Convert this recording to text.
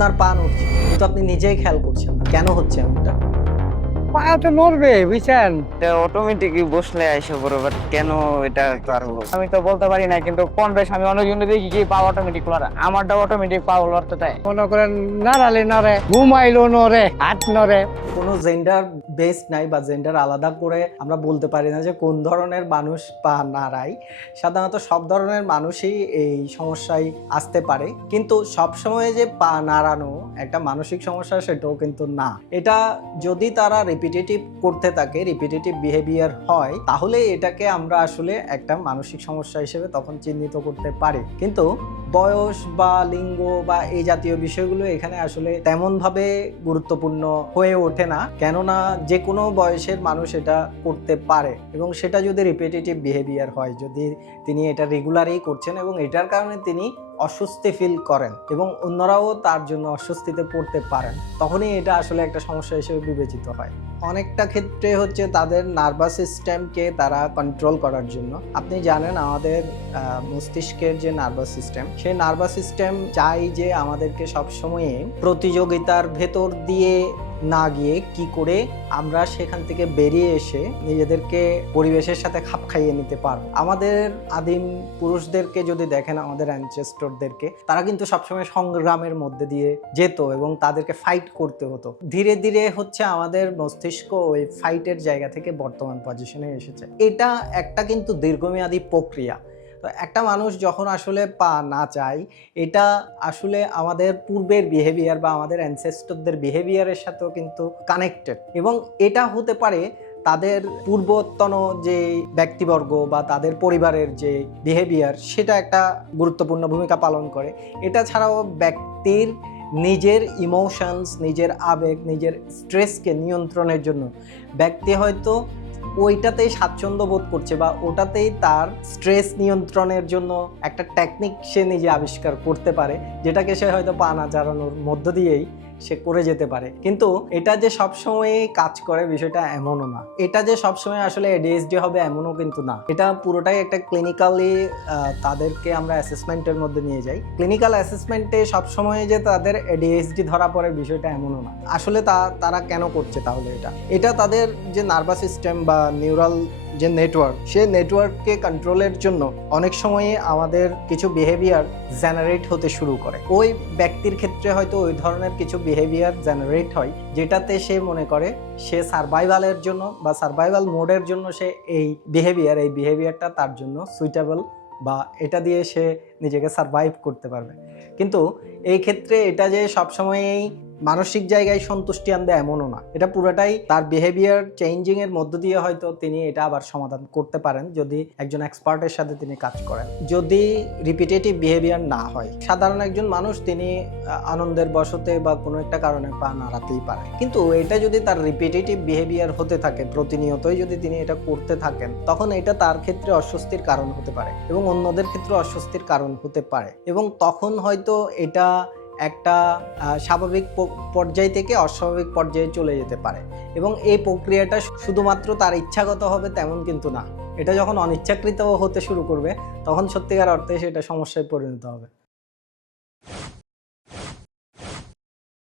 আপনার পা নড়ছে কিন্তু আপনি নিজেই খেয়াল করছেন না, কেন হচ্ছে এমনটা? পা তো নড়বে, বুঝছেন? অটোমেটিকই বসলে আইসা পড়ে, বাট কেন এটা পারবো আমি তো বলতে পারি না, কিন্তু কম বেশ আমি অনেকজনে দেখি কি পা অটোমেটিক লড়া, আমারটা অটোমেটিক পা লড়তে দেয়। মনে করেন নাড়ালে নড়ে, ঘুমাইলো নড়ে, হাত নড়ে। কোনো জেন্ডার বেসড নাই বা জেন্ডার আলাদা করে আমরা বলতে পারি না যে কোন ধরনের মানুষ পা নাড়ায়। সাধারণত সব ধরনের মানুষই এই সমস্যায় আসতে পারে, কিন্তু সবসময় যে পা নাড়ানো একটা মানসিক সমস্যা সেটাও কিন্তু না। এটা যদি তারা রিপিটেটিভ করতে থাকে, রিপিটেটিভ বিহেভিয়ার হয়, তাহলে এটাকে আমরা আসলে একটা মানসিক সমস্যা হিসেবে তখন চিহ্নিত করতে পারি। কিন্তু বয়স বা লিঙ্গ বা এই জাতীয় বিষয়গুলো এখানে আসলে তেমনভাবে গুরুত্বপূর্ণ হয়ে ওঠে না, কেননা যে কোনো বয়সের মানুষ এটা করতে পারে এবং সেটা যদি রিপিটেটিভ বিহেভিয়ার হয়, যদি তিনি এটা রেগুলারই করছেন এবং এটার কারণে তিনি অস্বস্তি ফিল করেন এবং অন্যরাও তার জন্য অস্বস্তিতে পড়তে পারেন, তখনই এটা আসলে একটা সমস্যা হিসেবে বিবেচিত হয়। অনেকটা ক্ষেত্রে হচ্ছে তাদের নার্ভাস সিস্টেমকে তারা কন্ট্রোল করার জন্য। আপনি জানেন আমাদের মস্তিষ্কের যে নার্ভাস সিস্টেম, সেই নার্ভাস সিস্টেম চাই যে আমাদেরকে সবসময় প্রতিযোগিতার ভেতর দিয়ে না গিয়ে কি করে আমরা সেখান থেকে বেরিয়ে এসে নিজেদেরকে পরিবেশের সাথে খাপ খাইয়ে নিতে পারবো। আমাদের আদিম পুরুষদেরকে যদি দেখেন, আমাদের অ্যানসেস্টরদেরকে, তারা কিন্তু সবসময় সংগ্রামের মধ্যে দিয়ে যেত এবং তাদেরকে ফাইট করতে হতো। ধীরে ধীরে হচ্ছে আমাদের মস্তিষ্ক ওই ফাইটের জায়গা থেকে বর্তমান পজিশনে এসেছে। এটা একটা কিন্তু দীর্ঘমেয়াদী প্রক্রিয়া। তো একটা মানুষ যখন আসলে পা না চায়, এটা আসলে আমাদের পূর্বের বিহেভিয়ার বা আমাদের অ্যানসেস্টরদের বিহেভিয়ারের সাথেও কিন্তু কানেক্টেড, এবং এটা হতে পারে তাদের পূর্বতন যে ব্যক্তিবর্গ বা তাদের পরিবারের যে বিহেভিয়ার, সেটা একটা গুরুত্বপূর্ণ ভূমিকা পালন করে। এটা ছাড়াও ব্যক্তির নিজের ইমোশনস, নিজের আবেগ, নিজের স্ট্রেসকে নিয়ন্ত্রণের জন্য ব্যক্তি হয়তো ওইটাতেই স্বাচ্ছন্দ্য বোধ করছে বা ওটাতেই তার স্ট্রেস নিয়ন্ত্রণের জন্য একটা টেকনিক সে নিজে আবিষ্কার করতে পারে, যেটাকে সে হয়তো পা না চালানোর মধ্য দিয়েই সে করে যেতে পারে। কিন্তু এটা যে সবসময় কাজ করে বিষয়টা এমনও না, এটা যে সবসময় আসলে এডিএইচডি হবে এমনও কিন্তু না। এটা পুরোটাই একটা ক্লিনিক্যালি তাদেরকে আমরা অ্যাসেসমেন্টের মধ্যে নিয়ে যাই। ক্লিনিক্যাল অ্যাসেসমেন্টে সবসময় যে তাদের এডিএইচডি ধরা পড়ে বিষয়টা এমনও না। আসলে তারা কেন করছে তাহলে? এটা তাদের যে নার্ভাস সিস্টেম বা নিউরাল যে নেটওয়ার্ক, সে নেটওয়ার্ককে কন্ট্রোলের জন্য অনেক সময়ে আমাদের কিছু বিহেভিয়ার জেনারেট হতে শুরু করে। ওই ব্যক্তির ক্ষেত্রে হয়তো ওই ধরনের কিছু বিহেভিয়ার জেনারেট হয় যেটাতে সে মনে করে সে সার্ভাইভালের জন্য বা সার্ভাইভাল মোডের জন্য সে এই বিহেভিয়ারটা তার জন্য সুইটেবল বা এটা দিয়ে সে নিজেকে সার্ভাইভ করতে পারবে। কিন্তু এই ক্ষেত্রে এটা যে সবসময়ই মানসিক জায়গায় সন্তুষ্টি আনবে এমনও না। এটা পুরোটাই তার বিহেভিয়ার চেঞ্জিং এর মধ্য দিয়ে হয়তো তিনি এটা আবার সমাধান করতে পারেন যদি একজন এক্সপার্টের সাথে তিনি কাজ করেন। যদি রিপিটেটিভ বিহেভিয়ার না হয়, সাধারণ একজন মানুষ তিনি আনন্দের বশতে বা কোনো একটা কারণে পা নাড়াতেই পারে, কিন্তু এটা যদি তার রিপিটেটিভ বিহেভিয়ার হতে থাকে, প্রতিনিয়তই যদি তিনি এটা করতে থাকেন, তখন এটা তার ক্ষেত্রে অস্বস্তির কারণ হতে পারে এবং অন্যদের ক্ষেত্রে অস্বস্তির কারণ হতে পারে, এবং তখন হয়তো এটা একটা স্বাভাবিক পর্যায় থেকে অস্বাভাবিক পর্যায়ে চলে যেতে পারে। এবং এই প্রক্রিয়াটা শুধুমাত্র তার ইচ্ছাগত হবে তেমন কিন্তু না। এটা যখন অনিচ্ছাকৃত হতে শুরু করবে, তখন সত্যিকার অর্থে সেটা সমস্যায় পরিণত হবে।